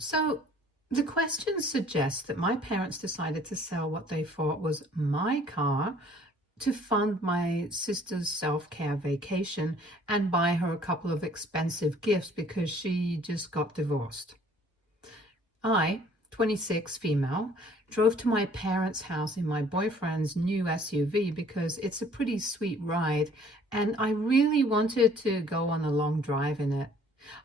So the question suggests that my parents decided to sell what they thought was my car to fund my sister's self-care vacation and buy her a couple of expensive gifts because she just got divorced. I, 26, female, drove to my parents' house in my boyfriend's new SUV because it's a pretty sweet ride and I really wanted to go on a long drive in it.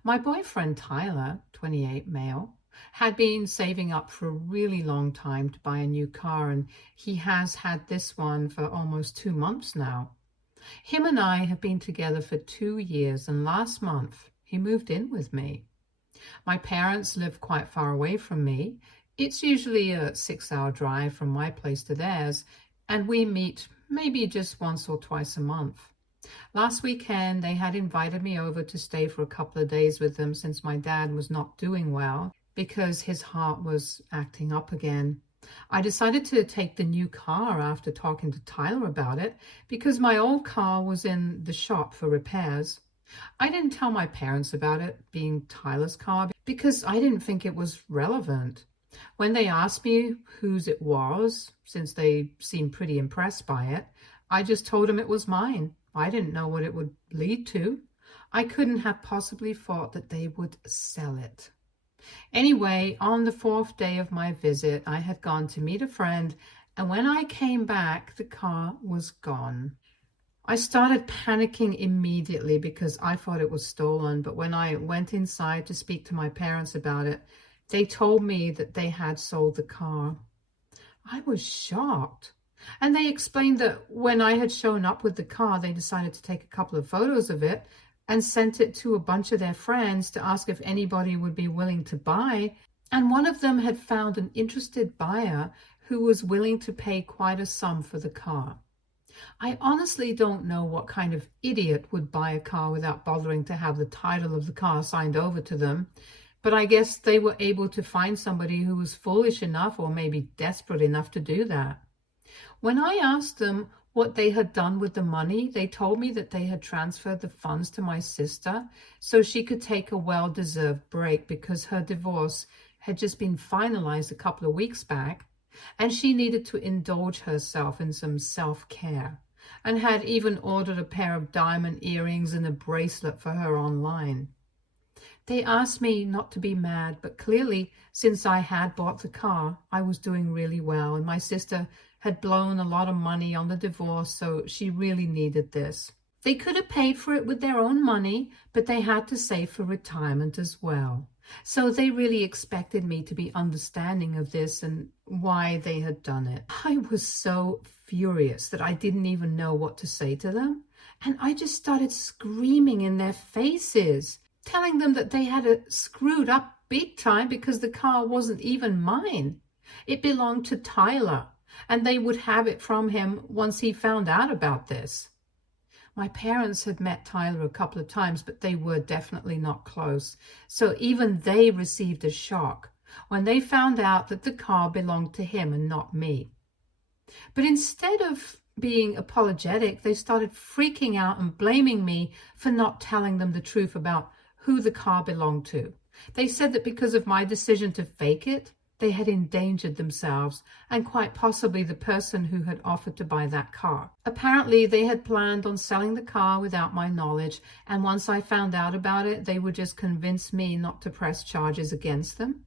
My boyfriend Tyler, 28, male, had been saving up for a really long time to buy a new car, and he has had this one for almost 2 months now. Him and I have been together for 2 years, and last month he moved in with me. My parents live quite far away from me. It's usually a 6-hour drive from my place to theirs, and we meet maybe just once or twice a month. Last weekend, they had invited me over to stay for a couple of days with them since my dad was not doing well because his heart was acting up again. I decided to take the new car after talking to Tyler about it because my old car was in the shop for repairs. I didn't tell my parents about it being Tyler's car because I didn't think it was relevant. When they asked me whose it was, since they seemed pretty impressed by it, I just told them it was mine. I didn't know what it would lead to. I couldn't have possibly thought that they would sell it. Anyway, on the 4th day of my visit, I had gone to meet a friend, and when I came back, the car was gone. I started panicking immediately because I thought it was stolen, but when I went inside to speak to my parents about it, they told me that they had sold the car. I was shocked. And they explained that when I had shown up with the car, they decided to take a couple of photos of it and sent it to a bunch of their friends to ask if anybody would be willing to buy. And one of them had found an interested buyer who was willing to pay quite a sum for the car. I honestly don't know what kind of idiot would buy a car without bothering to have the title of the car signed over to them. But I guess they were able to find somebody who was foolish enough or maybe desperate enough to do that. When I asked them what they had done with the money, they told me that they had transferred the funds to my sister so she could take a well-deserved break because her divorce had just been finalized a couple of weeks back, and she needed to indulge herself in some self-care, and had even ordered a pair of diamond earrings and a bracelet for her online. They asked me not to be mad, but clearly, since I had bought the car, I was doing really well, and my sister had blown a lot of money on the divorce, so she really needed this. They could have paid for it with their own money, but they had to save for retirement as well. So they really expected me to be understanding of this and why they had done it. I was so furious that I didn't even know what to say to them, and I just started screaming in their faces, telling them that they had screwed up big time because the car wasn't even mine. It belonged to Tyler, and they would have it from him once he found out about this. My parents had met Tyler a couple of times, but they were definitely not close. So even they received a shock when they found out that the car belonged to him and not me. But instead of being apologetic, they started freaking out and blaming me for not telling them the truth about who the car belonged to. They said that because of my decision to fake it, they had endangered themselves and quite possibly the person who had offered to buy that car. Apparently, they had planned on selling the car without my knowledge, and once I found out about it, they would just convince me not to press charges against them.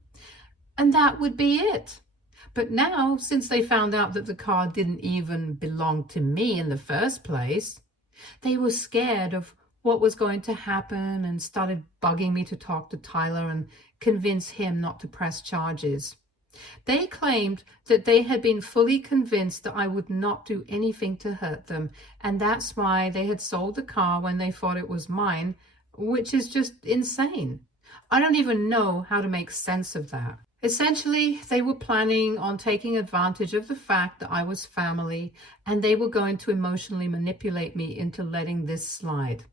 And that would be it. But now, since they found out that the car didn't even belong to me in the first place, they were scared of what was going to happen and started bugging me to talk to Tyler and convince him not to press charges. They claimed that they had been fully convinced that I would not do anything to hurt them, and that's why they had sold the car when they thought it was mine, which is just insane. I don't even know how to make sense of that. Essentially, they were planning on taking advantage of the fact that I was family, and they were going to emotionally manipulate me into letting this slide.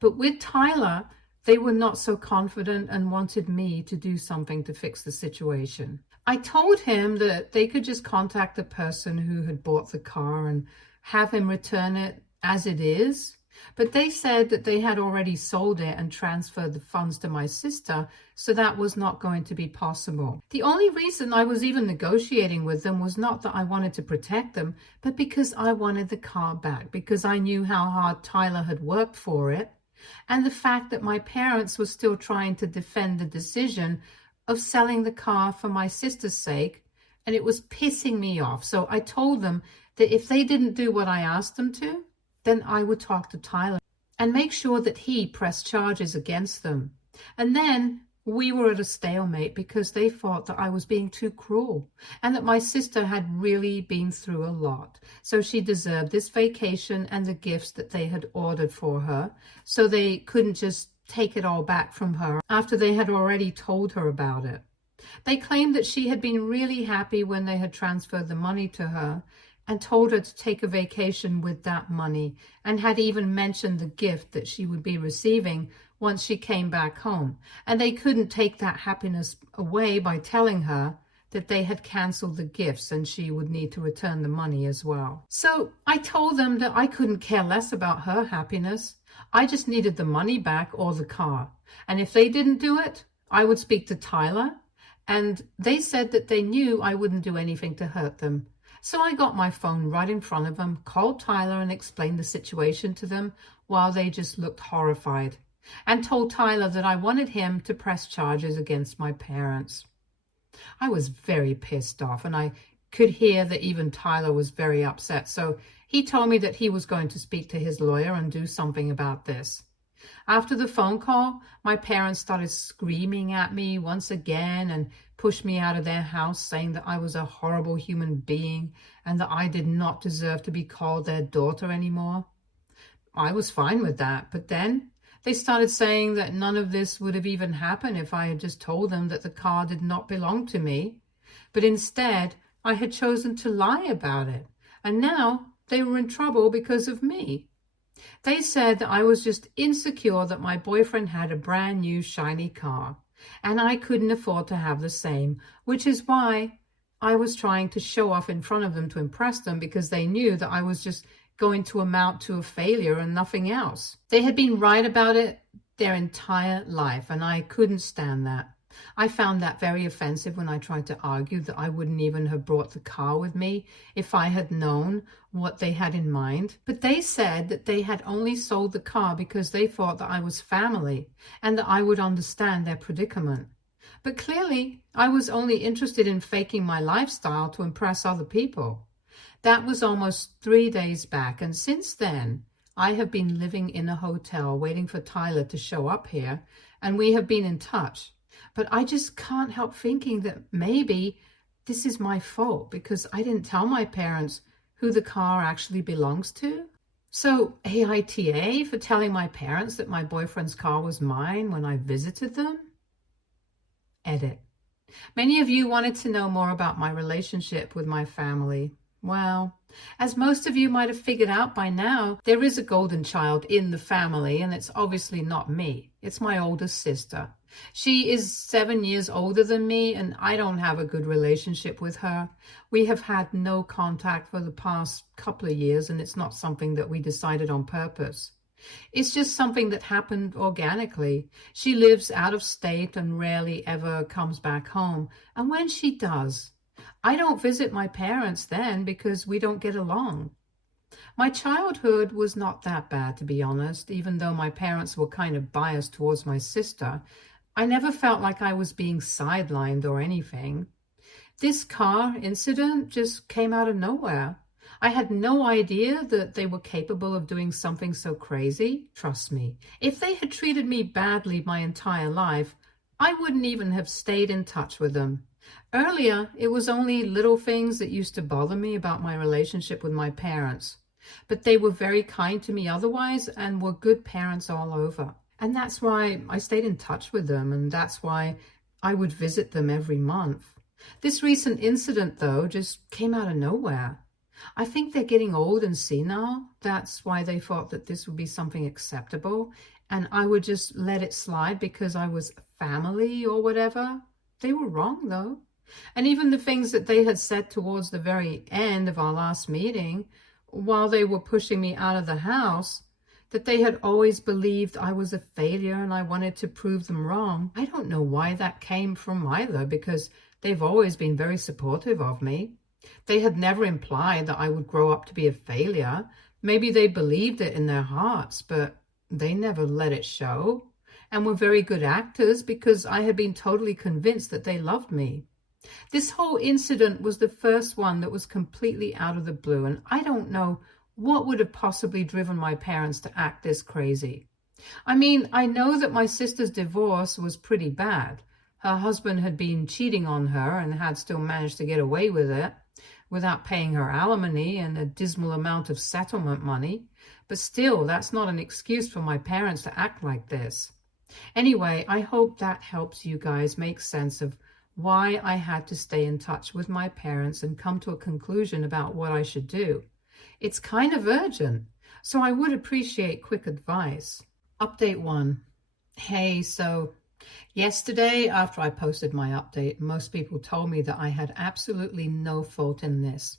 But with Tyler, they were not so confident and wanted me to do something to fix the situation. I told him that they could just contact the person who had bought the car and have him return it as it is. But they said that they had already sold it and transferred the funds to my sister, so that was not going to be possible. The only reason I was even negotiating with them was not that I wanted to protect them, but because I wanted the car back, because I knew how hard Tyler had worked for it, and the fact that my parents were still trying to defend the decision of selling the car for my sister's sake, and it was pissing me off. So I told them that if they didn't do what I asked them to, then I would talk to Tyler and make sure that he pressed charges against them. And then we were at a stalemate because they thought that I was being too cruel and that my sister had really been through a lot. So she deserved this vacation and the gifts that they had ordered for her. So they couldn't just take it all back from her after they had already told her about it. They claimed that she had been really happy when they had transferred the money to her and told her to take a vacation with that money, and had even mentioned the gift that she would be receiving once she came back home. And they couldn't take that happiness away by telling her that they had canceled the gifts and she would need to return the money as well. So I told them that I couldn't care less about her happiness. I just needed the money back or the car. And if they didn't do it, I would speak to Tyler. And they said that they knew I wouldn't do anything to hurt them. So I got my phone right in front of them, called Tyler and explained the situation to them while they just looked horrified, and told Tyler that I wanted him to press charges against my parents. I was very pissed off, and I could hear that even Tyler was very upset. So he told me that he was going to speak to his lawyer and do something about this. After the phone call, my parents started screaming at me once again and pushed me out of their house, saying that I was a horrible human being and that I did not deserve to be called their daughter anymore. I was fine with that, but then they started saying that none of this would have even happened if I had just told them that the car did not belong to me. But instead, I had chosen to lie about it, and now they were in trouble because of me. They said that I was just insecure that my boyfriend had a brand new shiny car, and I couldn't afford to have the same, which is why I was trying to show off in front of them to impress them, because they knew that I was just going to amount to a failure and nothing else. They had been right about it their entire life, and I couldn't stand that. I found that very offensive when I tried to argue that I wouldn't even have brought the car with me if I had known what they had in mind. But they said that they had only sold the car because they thought that I was family and that I would understand their predicament. But clearly, I was only interested in faking my lifestyle to impress other people. That was almost 3 days back, and since then, I have been living in a hotel waiting for Tyler to show up here, and we have been in touch. But I just can't help thinking that maybe this is my fault because I didn't tell my parents who the car actually belongs to. So AITA for telling my parents that my boyfriend's car was mine when I visited them? Edit. Many of you wanted to know more about my relationship with my family. Well, as most of you might have figured out by now, there is a golden child in the family, and it's obviously not me. It's my oldest sister. She is 7 years older than me, and I don't have a good relationship with her. We have had no contact for the past couple of years, and it's not something that we decided on purpose. It's just something that happened organically. She lives out of state and rarely ever comes back home. And when she does, I don't visit my parents then because we don't get along. My childhood was not that bad, to be honest, even though my parents were kind of biased towards my sister. I never felt like I was being sidelined or anything. This car incident just came out of nowhere. I had no idea that they were capable of doing something so crazy. Trust me, if they had treated me badly my entire life, I wouldn't even have stayed in touch with them. Earlier, it was only little things that used to bother me about my relationship with my parents. But they were very kind to me otherwise and were good parents all over. And that's why I stayed in touch with them, and that's why I would visit them every month. This recent incident, though, just came out of nowhere. I think they're getting old and senile. That's why they thought that this would be something acceptable, and I would just let it slide because I was family or whatever. They were wrong, though. And even the things that they had said towards the very end of our last meeting, while they were pushing me out of the house, that they had always believed I was a failure and I wanted to prove them wrong. I don't know why that came from either, because they've always been very supportive of me. They had never implied that I would grow up to be a failure. Maybe they believed it in their hearts, but they never let it show, and were very good actors because I had been totally convinced that they loved me. This whole incident was the first one that was completely out of the blue, and I don't know what would have possibly driven my parents to act this crazy. I mean, I know that my sister's divorce was pretty bad. Her husband had been cheating on her and had still managed to get away with it without paying her alimony and a dismal amount of settlement money. But still, that's not an excuse for my parents to act like this. Anyway, I hope that helps you guys make sense of why I had to stay in touch with my parents and come to a conclusion about what I should do. It's kind of urgent, so I would appreciate quick advice. Update 1. Hey, so yesterday after I posted my update, most people told me that I had absolutely no fault in this.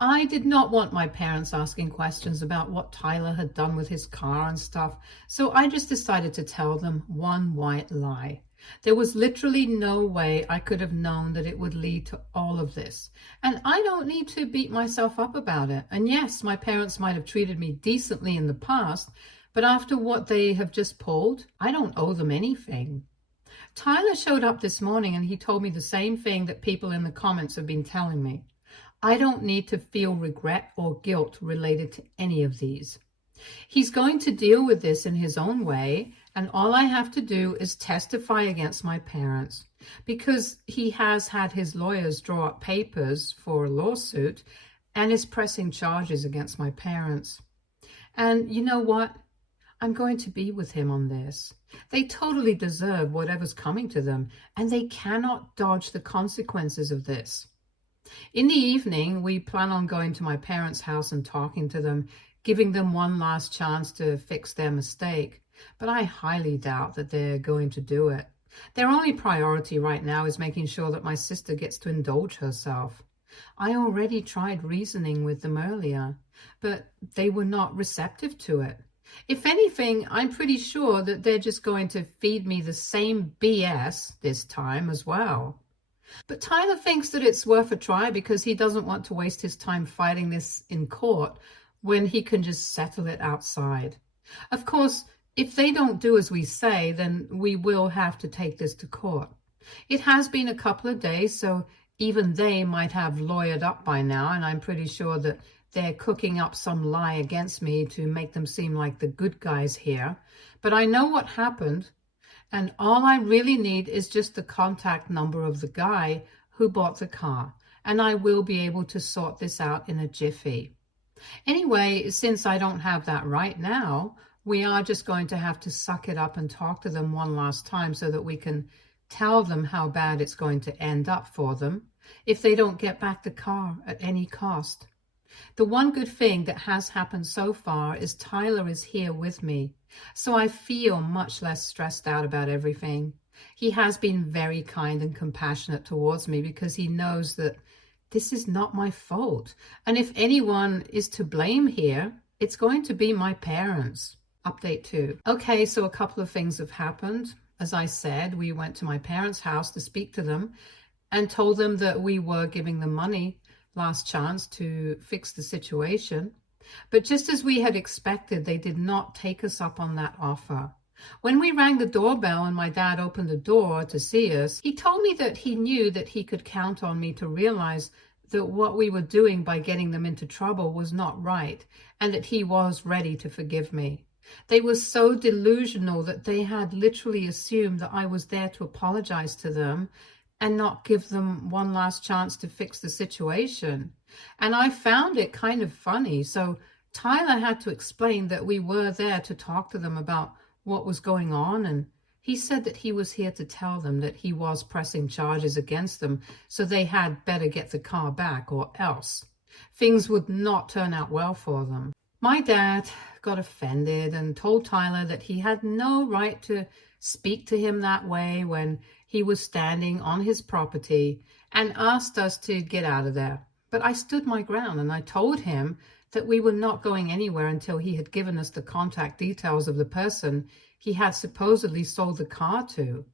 I did not want my parents asking questions about what Tyler had done with his car and stuff, so I just decided to tell them one white lie. There was literally no way I could have known that it would lead to all of this. And I don't need to beat myself up about it. And yes, my parents might have treated me decently in the past, but after what they have just pulled, I don't owe them anything. Tyler showed up this morning and he told me the same thing that people in the comments have been telling me. I don't need to feel regret or guilt related to any of these. He's going to deal with this in his own way, and all I have to do is testify against my parents, because he has had his lawyers draw up papers for a lawsuit and is pressing charges against my parents. And you know what? I'm going to be with him on this. They totally deserve whatever's coming to them, and they cannot dodge the consequences of this. In the evening, we plan on going to my parents' house and talking to them, giving them one last chance to fix their mistake. But I highly doubt that they're going to do it. Their only priority right now is making sure that my sister gets to indulge herself. I already tried reasoning with them earlier, but they were not receptive to it. If anything, I'm pretty sure that they're just going to feed me the same BS this time as well. But Tyler thinks that it's worth a try because he doesn't want to waste his time fighting this in court when he can just settle it outside. Of course, if they don't do as we say, then we will have to take this to court. It has been a couple of days, so even they might have lawyered up by now, and I'm pretty sure that they're cooking up some lie against me to make them seem like the good guys here. But I know what happened, and all I really need is just the contact number of the guy who bought the car, and I will be able to sort this out in a jiffy. Anyway, since I don't have that right now, we are just going to have to suck it up and talk to them one last time so that we can tell them how bad it's going to end up for them if they don't get back the car at any cost. The one good thing that has happened so far is Tyler is here with me, so I feel much less stressed out about everything. He has been very kind and compassionate towards me because he knows that this is not my fault. And if anyone is to blame here, it's going to be my parents. Update 2. Okay, so a couple of things have happened. As I said, we went to my parents' house to speak to them and told them that we were giving them money, last chance to fix the situation. But just as we had expected, they did not take us up on that offer. When we rang the doorbell and my dad opened the door to see us, he told me that he knew that he could count on me to realize that what we were doing by getting them into trouble was not right, and that he was ready to forgive me. They were so delusional that they had literally assumed that I was there to apologize to them and not give them one last chance to fix the situation. And I found it kind of funny. So Tyler had to explain that we were there to talk to them about what was going on, and he said that he was here to tell them that he was pressing charges against them, so they had better get the car back or else things would not turn out well for them. My dad got offended and told Tyler that he had no right to speak to him that way when he was standing on his property, and asked us to get out of there. But I stood my ground and I told him that we were not going anywhere until he had given us the contact details of the person he had supposedly sold the car to,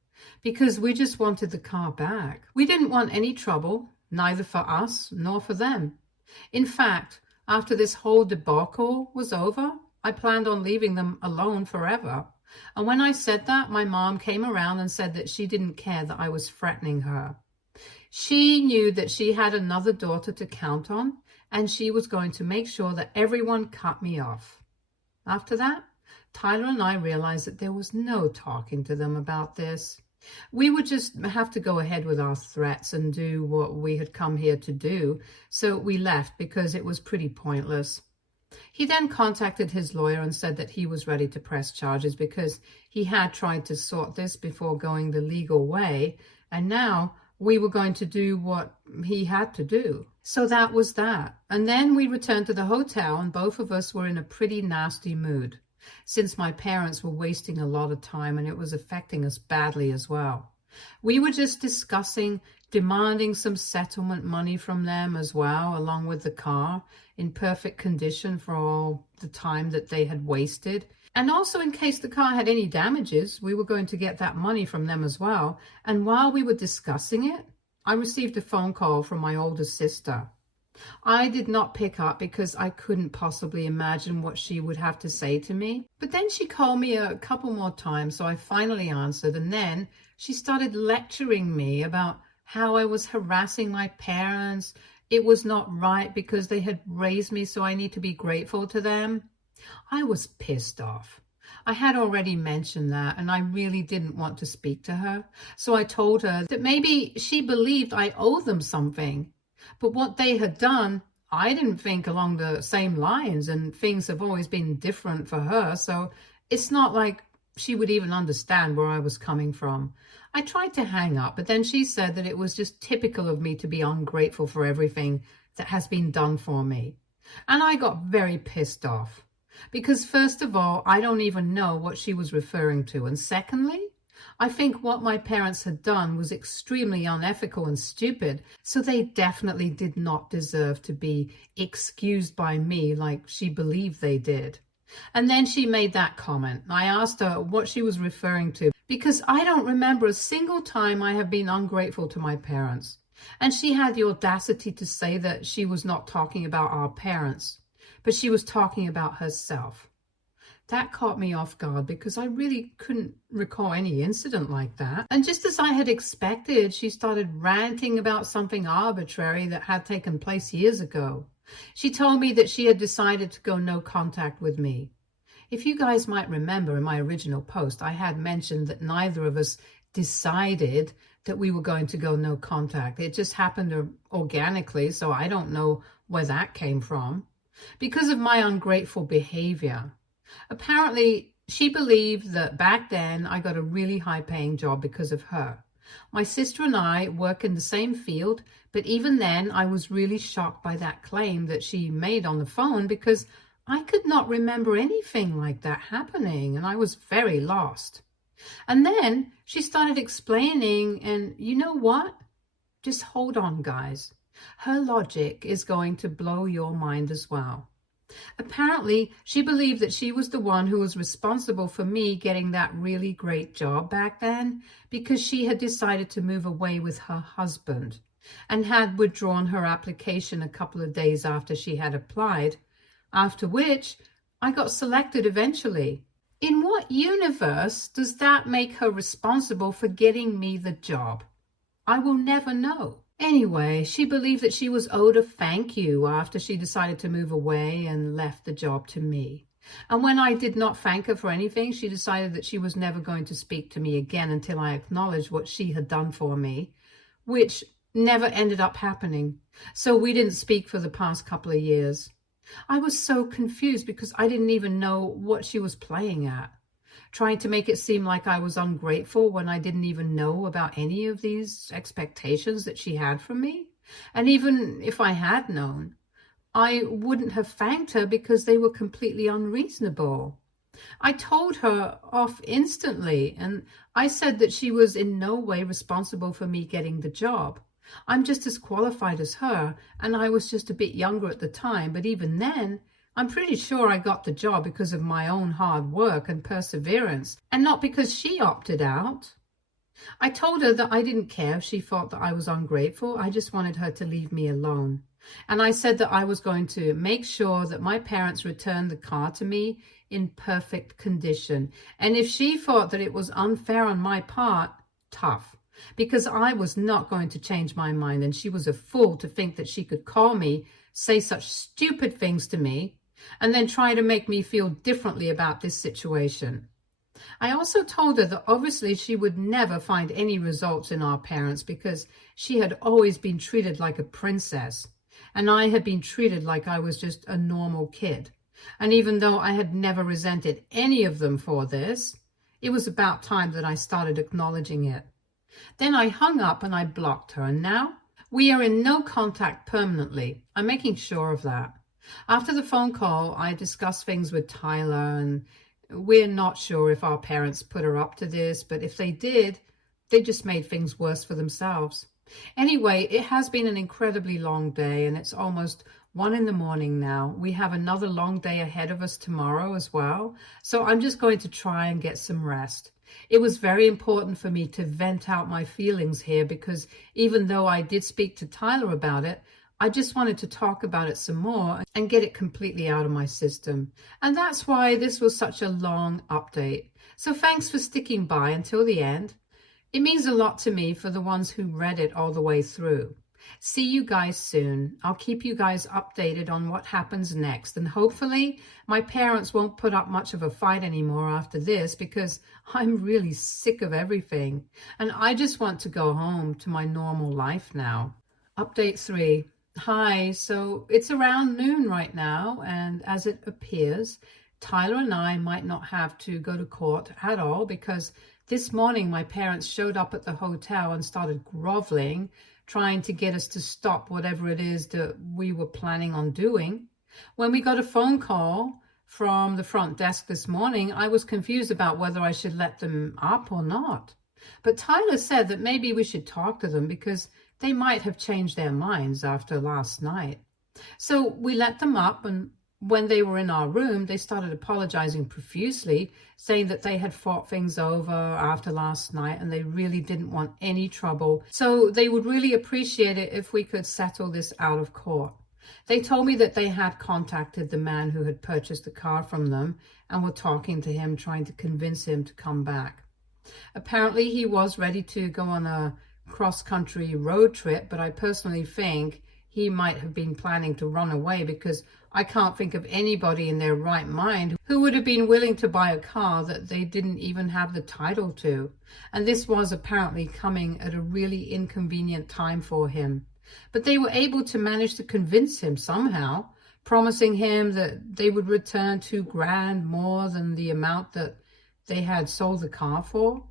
because we just wanted the car back. We didn't want any trouble, neither for us nor for them. In fact, after this whole debacle was over, I planned on leaving them alone forever. And when I said that, my mom came around and said that she didn't care that I was threatening her. She knew that she had another daughter to count on, and she was going to make sure that everyone cut me off. After that, Tyler and I realized that there was no talking to them about this. We would just have to go ahead with our threats and do what we had come here to do, so we left because it was pretty pointless. He then contacted his lawyer and said that he was ready to press charges because he had tried to sort this before going the legal way, and now we were going to do what he had to do. So that was that. And then we returned to the hotel, and both of us were in a pretty nasty mood, since my parents were wasting a lot of time and it was affecting us badly as well. We were just discussing demanding some settlement money from them as well, along with the car in perfect condition for all the time that they had wasted. And also, in case the car had any damages, we were going to get that money from them as well. And while we were discussing it, I received a phone call from my older sister. I did not pick up because I couldn't possibly imagine what she would have to say to me. But then she called me a couple more times, so I finally answered. And then she started lecturing me about how I was harassing my parents. It was not right because they had raised me, so I need to be grateful to them. I was pissed off. I had already mentioned that, and I really didn't want to speak to her. So I told her that maybe she believed I owed them something. But what they had done, I didn't think along the same lines, and things have always been different for her, so it's not like she would even understand where I was coming from. I tried to hang up, but then she said that it was just typical of me to be ungrateful for everything that has been done for me. And I got very pissed off, because first of all, I don't even know what she was referring to, and secondly, I think what my parents had done was extremely unethical and stupid, so they definitely did not deserve to be excused by me like she believed they did. And then she made that comment. I asked her what she was referring to, because I don't remember a single time I have been ungrateful to my parents. And she had the audacity to say that she was not talking about our parents, but she was talking about herself. That caught me off guard because I really couldn't recall any incident like that. And just as I had expected, she started ranting about something arbitrary that had taken place years ago. She told me that she had decided to go no contact with me. If you guys might remember, in my original post, I had mentioned that neither of us decided that we were going to go no contact. It just happened organically, so I don't know where that came from. Because of my ungrateful behavior. Apparently, she believed that back then I got a really high-paying job because of her. My sister and I work in the same field, but even then I was really shocked by that claim that she made on the phone because I could not remember anything like that happening, and I was very lost. And then she started explaining, and you know what? Just hold on, guys. Her logic is going to blow your mind as well. Apparently, she believed that she was the one who was responsible for me getting that really great job back then because she had decided to move away with her husband and had withdrawn her application a couple of days after she had applied, after which I got selected eventually. In what universe does that make her responsible for getting me the job? I will never know. Anyway, she believed that she was owed a thank you after she decided to move away and left the job to me. And when I did not thank her for anything, she decided that she was never going to speak to me again until I acknowledged what she had done for me, which never ended up happening. So we didn't speak for the past couple of years. I was so confused because I didn't even know what she was playing at, trying to make it seem like I was ungrateful when I didn't even know about any of these expectations that she had from me. And even if I had known, I wouldn't have thanked her because they were completely unreasonable. I told her off instantly, and I said that she was in no way responsible for me getting the job. I'm just as qualified as her, and I was just a bit younger at the time, but even then, I'm pretty sure I got the job because of my own hard work and perseverance, and not because she opted out. I told her that I didn't care if she thought that I was ungrateful. I just wanted her to leave me alone. And I said that I was going to make sure that my parents returned the car to me in perfect condition. And if she thought that it was unfair on my part, tough. Because I was not going to change my mind, and she was a fool to think that she could call me, say such stupid things to me, and then try to make me feel differently about this situation. I also told her that obviously she would never find any results in our parents because she had always been treated like a princess, and I had been treated like I was just a normal kid. And even though I had never resented any of them for this, it was about time that I started acknowledging it. Then I hung up and I blocked her, and now we are in no contact permanently. I'm making sure of that. After the phone call, I discussed things with Tyler, and we're not sure if our parents put her up to this, but if they did, they just made things worse for themselves. Anyway, it has been an incredibly long day, and it's almost 1 a.m. now. We have another long day ahead of us tomorrow as well, so I'm just going to try and get some rest. It was very important for me to vent out my feelings here because even though I did speak to Tyler about it, I just wanted to talk about it some more and get it completely out of my system. And that's why this was such a long update. So thanks for sticking by until the end. It means a lot to me for the ones who read it all the way through. See you guys soon. I'll keep you guys updated on what happens next. And hopefully my parents won't put up much of a fight anymore after this because I'm really sick of everything. And I just want to go home to my normal life now. Update 3. Hi, so it's around noon right now, and as it appears, Tyler and I might not have to go to court at all because this morning my parents showed up at the hotel and started groveling, trying to get us to stop whatever it is that we were planning on doing. When we got a phone call from the front desk this morning, I was confused about whether I should let them up or not. But Tyler said that maybe we should talk to them because they might have changed their minds after last night. So we let them up, and when they were in our room, they started apologizing profusely, saying that they had fought things over after last night and they really didn't want any trouble. So they would really appreciate it if we could settle this out of court. They told me that they had contacted the man who had purchased the car from them and were talking to him, trying to convince him to come back. Apparently he was ready to go on a cross-country road trip, but I personally think he might have been planning to run away because I can't think of anybody in their right mind who would have been willing to buy a car that they didn't even have the title to. And this was apparently coming at a really inconvenient time for him. But they were able to manage to convince him somehow, promising him that they would return $2,000 more than the amount that they had sold the car for.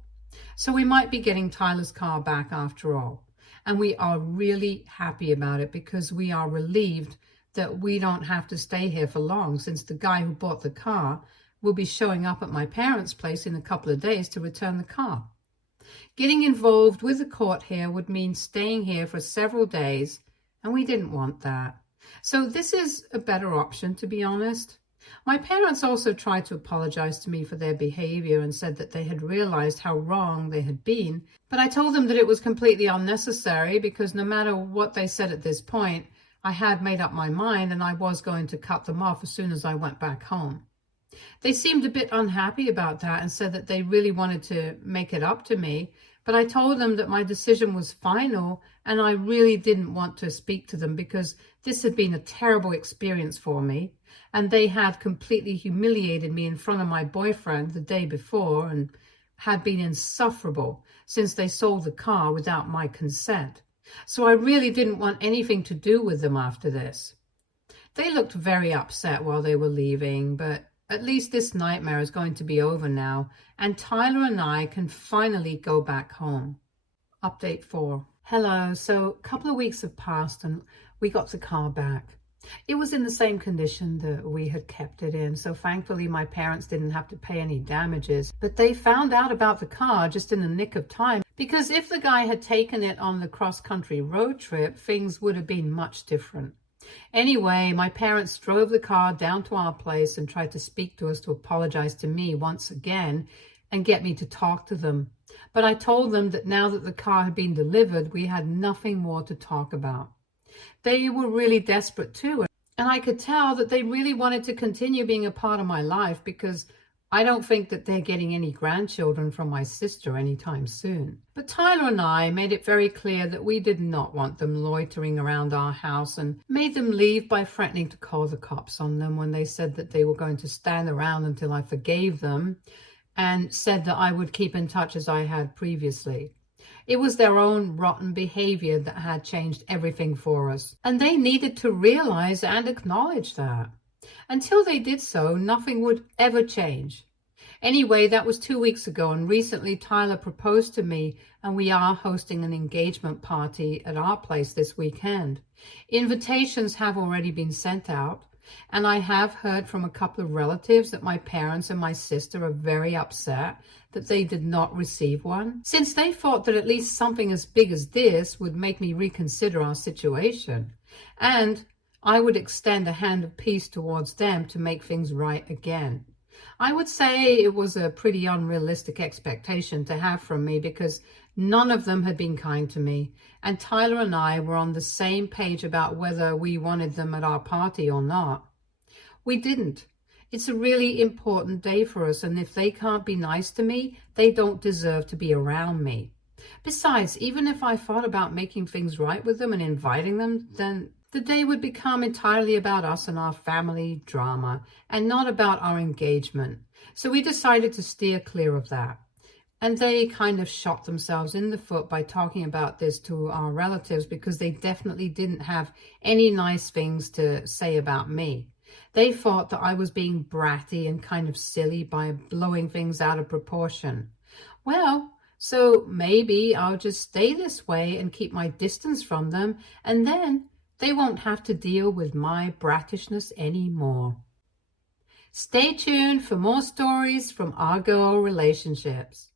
So we might be getting Tyler's car back after all. And we are really happy about it because we are relieved that we don't have to stay here for long, since the guy who bought the car will be showing up at my parents' place in a couple of days to return the car. Getting involved with the court here would mean staying here for several days, and we didn't want that. So this is a better option, to be honest. My parents also tried to apologize to me for their behavior and said that they had realized how wrong they had been, but I told them that it was completely unnecessary because no matter what they said at this point, I had made up my mind and I was going to cut them off as soon as I went back home. They seemed a bit unhappy about that and said that they really wanted to make it up to me, but I told them that my decision was final and I really didn't want to speak to them because this had been a terrible experience for me, and they had completely humiliated me in front of my boyfriend the day before and had been insufferable since they sold the car without my consent. So I really didn't want anything to do with them after this. They looked very upset while they were leaving, but at least this nightmare is going to be over now, and Tyler and I can finally go back home. Update 4. Hello, so a couple of weeks have passed and we got the car back. It was in the same condition that we had kept it in, so thankfully my parents didn't have to pay any damages, but they found out about the car just in the nick of time Because if the guy had taken it on the cross-country road trip, things would have been much different. Anyway, my parents drove the car down to our place and tried to speak to us to apologize to me once again and get me to talk to them. But I told them that now that the car had been delivered, we had nothing more to talk about. They were really desperate too, and I could tell that they really wanted to continue being a part of my life, because I don't think that they're getting any grandchildren from my sister anytime soon. But Tyler and I made it very clear that we did not want them loitering around our house, and made them leave by threatening to call the cops on them when they said that they were going to stand around until I forgave them, and said that I would keep in touch as I had previously. It was their own rotten behavior that had changed everything for us, and they needed to realize and acknowledge that. Until they did so, nothing would ever change. Anyway, that was 2 weeks ago, and recently Tyler proposed to me, and we are hosting an engagement party at our place this weekend. Invitations have already been sent out, and I have heard from a couple of relatives that my parents and my sister are very upset that they did not receive one, since they thought that at least something as big as this would make me reconsider our situation, and I would extend a hand of peace towards them to make things right again. I would say it was a pretty unrealistic expectation to have from me, because none of them had been kind to me, and Tyler and I were on the same page about whether we wanted them at our party or not. We didn't. It's a really important day for us, and if they can't be nice to me, they don't deserve to be around me. Besides, even if I thought about making things right with them and inviting them, then the day would become entirely about us and our family drama, and not about our engagement. So we decided to steer clear of that. And they kind of shot themselves in the foot by talking about this to our relatives, because they definitely didn't have any nice things to say about me. They thought that I was being bratty and kind of silly by blowing things out of proportion. Well, so maybe I'll just stay this way and keep my distance from them, and then they won't have to deal with my brattishness anymore. Stay tuned for more stories from our girl relationships.